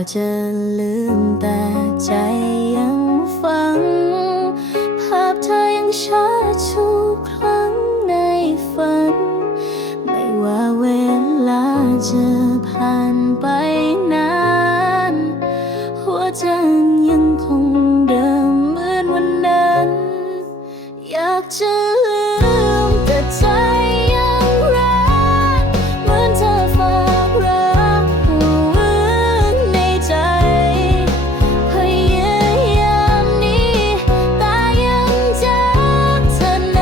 ากจะลืมแต่ใจยังฝังภาพเธอยังชัดทุกครั้งในฝันไม่ว่าเวลาจะผ่านไปนานหัวใจยังคงเดิมเหมือนวันนั้นอยากจะลืมแต่ใจยังรักเหมือนเธอฝากรักไว้ในใจพยายามหนีแต่ยังจับเธอใน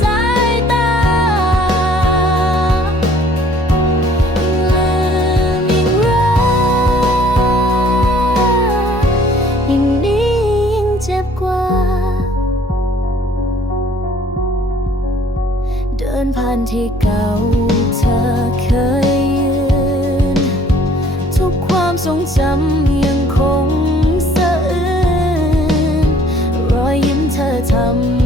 สายตายิ่งลืมยิ่งรักยิ่งนี้ยิ่งเจ็บกว่าเดินผ่านที่เก่าเธอเคยยืนทุกความทรงจำยังคงสะอื้นรอยยิ้มเธอทำ